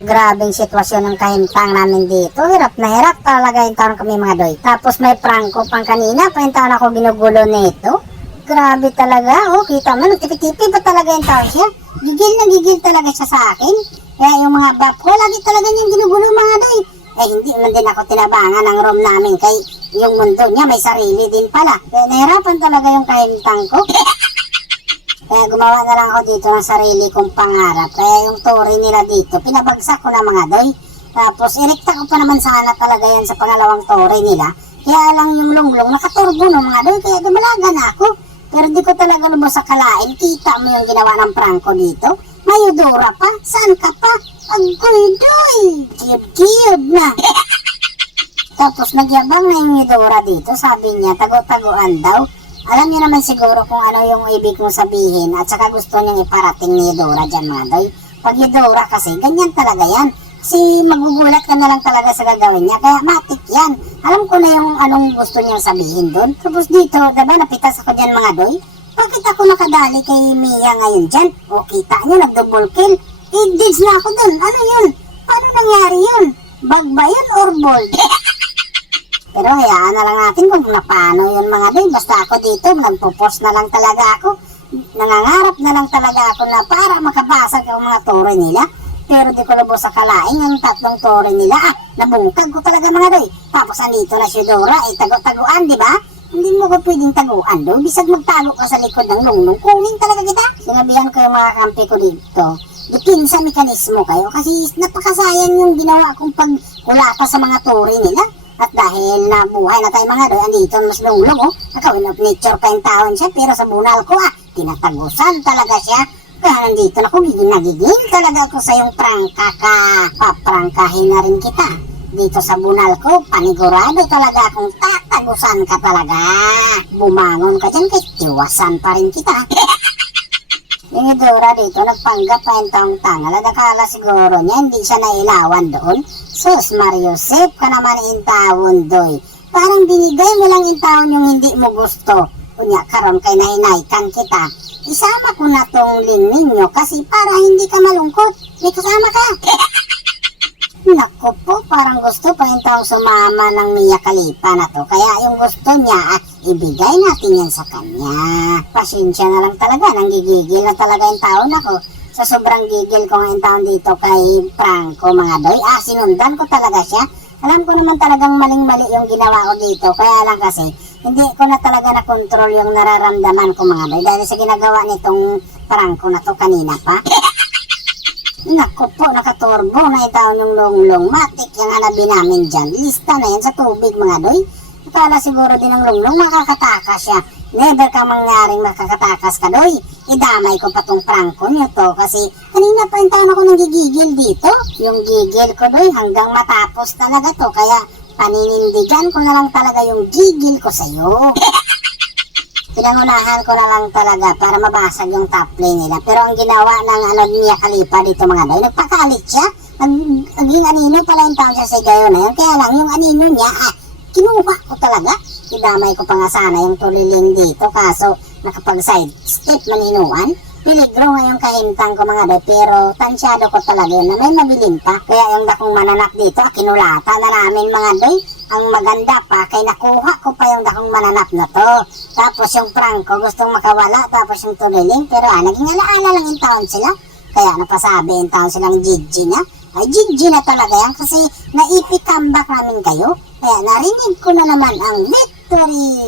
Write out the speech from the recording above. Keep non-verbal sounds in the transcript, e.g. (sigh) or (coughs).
Grabing sitwasyon ng kahintang namin dito. Hirap na hirap talaga yung taon kami mga doy. Tapos may prangko pang kanina, pahintaon ako ginugulo nito. Grabe talaga. Oh, kita mo, nagtipi-tipi pa talaga yung taon siya. Gigil na gigil talaga siya sa akin. Kaya yung mga bap ko, lagi talaga niyang ginugulo mga doy. Eh, hindi man din ako tinabangan ng room namin kay yung mundo niya may sarili din pala. Kaya nahirapan talaga yung kahintang ko. (laughs) Kaya gumawa na lang ako dito ng sarili kong pangarap. Kaya yung story nila dito, pinabagsak ko na mga doy. Tapos, irekta ko pa naman sana talaga yan sa pangalawang story nila. Kaya lang yung lunglong, nakaturbo no mga doy. Kaya dumalaga na ako. Pero di ko talaga lubos sa kalain. Kita mo yung ginawa ng Franco dito. Mayudora pa. Saan ka pa? Agoy doy. Kiyod-kiyod na. (laughs) Tapos nagyabang na yung Eudora dito, sabi niya, tago-taguan daw. Alam niyo naman siguro kung ano yung ibig kong sabihin at saka gusto niyang iparating ni Eudora dyan mga doy. Pag Eudora kasi, ganyan talaga yan. Kasi magugulat ka na lang talaga sa gagawin niya, kaya matik yan. Alam ko na yung anong gusto niyang sabihin doon. Tapos dito, diba, napitas ako dyan mga doy. Bakit ako nakadali kay Mia ngayon dyan? O kita niyo, nag-double kill. Engage na ako doon. Ano yun? Paano nangyari yun? Bag ba yun or ball? (laughs) Pero hayaan na lang natin kung paano yun mga doy. Basta ako dito, nagpo-post na lang talaga ako. Nangangarap na lang talaga ako na para makabasag ang mga tore nila. Pero di ko lubos sa kalaing ang tatlong tore nila. Ah, nabungkag ko talaga mga doy. Tapos andito na si Dora, eh tago-taguan, di ba? Hindi mo ko pwedeng taguan doon. Bisag magtago ka sa likod ng lungnong, kunin talaga kita. Sinabihan ko yung mga kampi ko dito. Dipinsa mekanismo kayo kasi napakasayang yung ginawa kong pagkulata sa mga tore nila. At dahil nabuhay na tayo mga doy, andito mas lunglong oh. Nakawin of nature pa yung taon siya, pero sa bunal ko ah, tinatagusan talaga siya. Kaya nandito na ako, gigil na gigil talaga ako sa yung prangka ka. Paprangkahin na rin kita. Dito sa bunal ko, panigurado talaga akong tatagusan ka talaga. Bumangon ka dyan, kay tiwasan pa rin kita. (laughs) Yung Idora dito, nagpanggap pa yung taong tangal at siguro niya hindi siya nailawan doon. Sus, Mario, safe ka naman intawon doy. Parang binigay mo lang intawon yung hindi mo gusto. Kunya, karon kay nainaikan kita. Isama ko na tong link ninyo kasi para hindi ka malungkot. May kasama ka. (laughs) Naku po, parang gusto pa yung taong sumama ng Mia Khalifa na to. Kaya yung gusto niya, ibigay natin yan sa kanya. Pasensya na lang talaga, nanggigigil na talaga yung taon ako. Sa sobrang gigil ko ngayon taon dito kay Franco mga doy. Ah, sinundan ko talaga siya. Alam ko naman talagang maling-mali yung ginawa ko dito. Kaya lang kasi, hindi ko na talaga na-control yung nararamdaman ko mga doy. Dahil sa ginagawa nitong Franco na to kanina pa. (coughs) Naku po, nakaturbo na yung taon ng lunglong. Matik yung anabi namin dyan. Lista na yan sa tubig mga doy. Akala siguro din ng lunglong makakatakas siya. Never ka mangyaring makakatakas ka doy. Idamay ko pa tong prangko niyo to kasi kanina pa yung taon ako nang gigigil dito. Yung gigil ko doy hanggang matapos talaga to. Kaya paninindigan ko na lang talaga yung gigil ko sa'yo. (laughs) Pinangunahan ko na lang talaga para mabasag yung top lane nila. Pero ang ginawa ng ano niya Kalipa dito mga doy, nagpakalit siya. Nag, naging anino pala yung taon siya sa gayo na yun. Kaya lang yung anino niya, ah, kinuha ko talaga. Idamay ko pa nga sana yung tulilin dito. Kaso nakapag side step maninuan. Peligro ngayong kahintang ko mga doy. Pero tansyado ko talaga yun na may mabiling pa. Kaya yung dakong mananak dito, kinulata na namin mga doy. Ang maganda pa, kay nakuha ko pa yung dakong mananap na to. Tapos yung Franco gustong makawala, tapos yung tuliling. Pero ah, naging alaala lang yung taon sila. Kaya napasabi yung taon silang Gigi na. Ay, Gigi na talaga yan kasi naipi comeback namin kayo. Kaya narinig ko na naman ang victory